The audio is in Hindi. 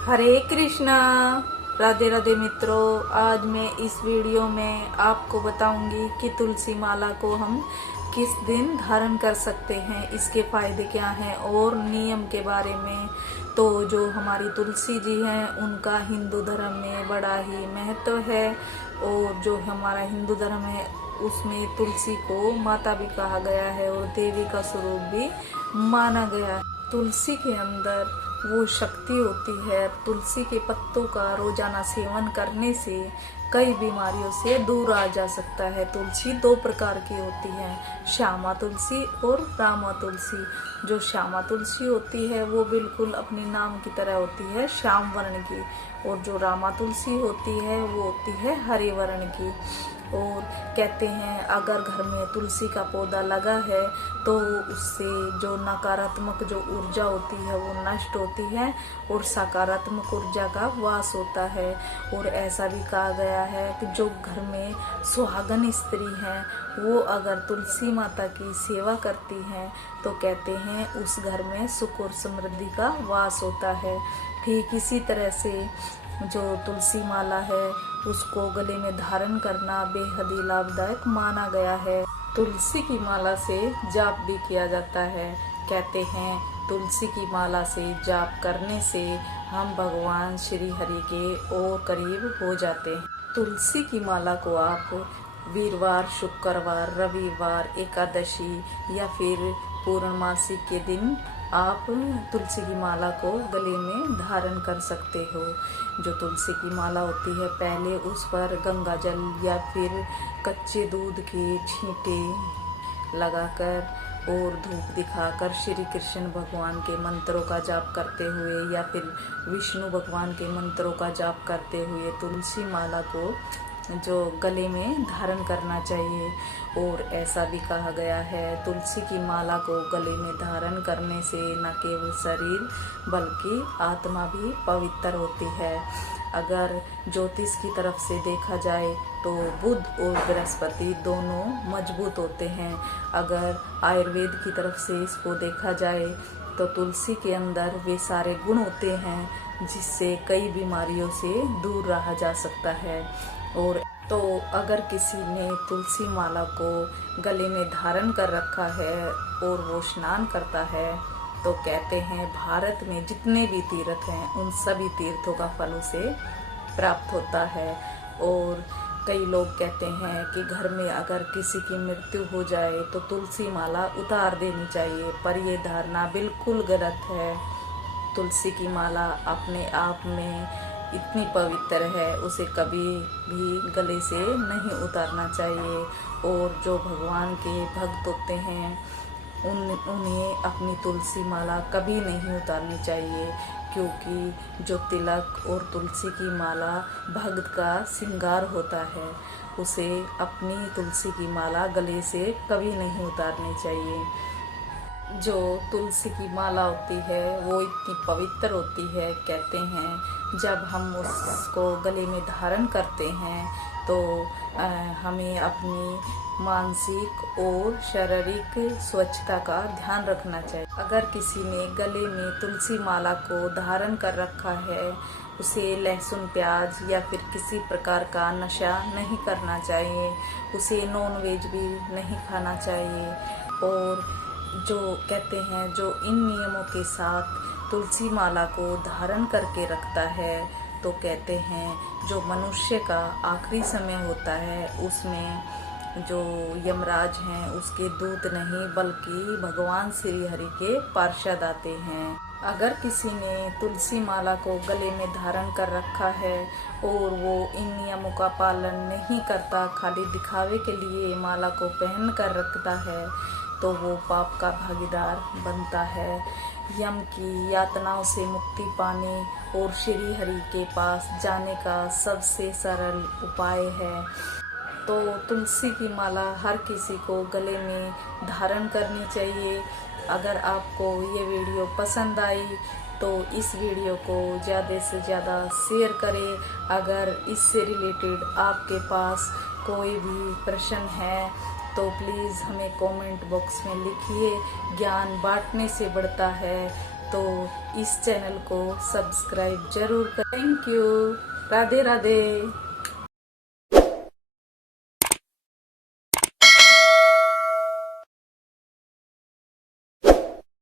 हरे कृष्णा। राधे राधे मित्रों, आज मैं इस वीडियो में आपको बताऊंगी कि तुलसी माला को हम किस दिन धारण कर सकते हैं, इसके फायदे क्या हैं और नियम के बारे में। तो जो हमारी तुलसी जी हैं उनका हिंदू धर्म में बड़ा ही महत्व है और जो हमारा हिंदू धर्म है उसमें तुलसी को माता भी कहा गया है और देवी का स्वरूप भी माना गया है। तुलसी के अंदर वो शक्ति होती है। तुलसी के पत्तों का रोजाना सेवन करने से कई बीमारियों से दूर आ जा सकता है। तुलसी दो प्रकार की होती है, श्यामा तुलसी और रामा तुलसी। जो श्यामा तुलसी होती है वो बिल्कुल अपने नाम की तरह होती है, श्याम वर्ण की, और जो रामा तुलसी होती है वो होती है हरे वर्ण की। और कहते हैं अगर घर में तुलसी का पौधा लगा है तो उससे जो नकारात्मक जो ऊर्जा होती है वो नष्ट होती है और सकारात्मक ऊर्जा का वास होता है। और ऐसा भी कहा गया है कि जो घर में सुहागन स्त्री हैं वो अगर तुलसी माता की सेवा करती हैं तो कहते हैं उस घर में सुख और समृद्धि का वास होता है। ठीक इसी तरह से जो तुलसी माला है उसको गले में धारण करना बेहद ही लाभदायक माना गया है। तुलसी की माला से जाप भी किया जाता है। कहते हैं तुलसी की माला से जाप करने से हम भगवान श्री हरि के और करीब हो जाते हैं। तुलसी की माला को आप वीरवार, शुक्रवार, रविवार, एकादशी या फिर पूर्णमासी के दिन आप तुलसी की माला को गले में धारण कर सकते हो। जो तुलसी की माला होती है पहले उस पर गंगा जल या फिर कच्चे दूध के छींटे लगाकर और धूप दिखाकर श्री कृष्ण भगवान के मंत्रों का जाप करते हुए या फिर विष्णु भगवान के मंत्रों का जाप करते हुए तुलसी माला को जो गले में धारण करना चाहिए। और ऐसा भी कहा गया है तुलसी की माला को गले में धारण करने से न केवल शरीर बल्कि आत्मा भी पवित्र होती है। अगर ज्योतिष की तरफ से देखा जाए तो बुध और बृहस्पति दोनों मजबूत होते हैं। अगर आयुर्वेद की तरफ से इसको देखा जाए तो तुलसी के अंदर वे सारे गुण होते हैं जिससे कई बीमारियों से दूर रहा जा सकता है। और तो अगर किसी ने तुलसी माला को गले में धारण कर रखा है और वो स्नान करता है तो कहते हैं भारत में जितने भी तीर्थ हैं उन सभी तीर्थों का फल उसे प्राप्त होता है। और कई लोग कहते हैं कि घर में अगर किसी की मृत्यु हो जाए तो तुलसी माला उतार देनी चाहिए, पर यह धारणा बिल्कुल गलत है। तुलसी की माला अपने आप में इतनी पवित्र है, उसे कभी भी गले से नहीं उतारना चाहिए। और जो भगवान के भक्त होते हैं उन्हें अपनी तुलसी माला कभी नहीं उतारनी चाहिए, क्योंकि जो तिलक और तुलसी की माला भक्त का श्रृंगार होता है, उसे अपनी तुलसी की माला गले से कभी नहीं उतारनी चाहिए। जो तुलसी की माला होती है वो इतनी पवित्र होती है, कहते हैं जब हम उसको गले में धारण करते हैं तो हमें अपनी मानसिक और शारीरिक स्वच्छता का ध्यान रखना चाहिए। अगर किसी ने गले में तुलसी माला को धारण कर रखा है उसे लहसुन, प्याज या फिर किसी प्रकार का नशा नहीं करना चाहिए। उसे नॉन वेज भी नहीं खाना चाहिए। और जो कहते हैं जो इन नियमों के साथ तुलसी माला को धारण करके रखता है तो कहते हैं जो मनुष्य का आखिरी समय होता है उसमें जो यमराज हैं उसके दूत नहीं बल्कि भगवान श्री हरि के पार्षद आते हैं। अगर किसी ने तुलसी माला को गले में धारण कर रखा है और वो इन नियमों का पालन नहीं करता, खाली दिखावे के लिए माला को पहन कर रखता है, तो वो पाप का भागीदार बनता है। यम की यातनाओं से मुक्ति पाने और श्री हरि के पास जाने का सबसे सरल उपाय है। तो तुलसी की माला हर किसी को गले में धारण करनी चाहिए। अगर आपको ये वीडियो पसंद आई तो इस वीडियो को ज़्यादा से ज़्यादा शेयर करें। अगर इससे रिलेटेड आपके पास कोई भी प्रश्न है तो प्लीज़ हमें कमेंट बॉक्स में लिखिए। ज्ञान बांटने से बढ़ता है तो इस चैनल को सब्सक्राइब जरूर करें। Thank you. राधे राधे।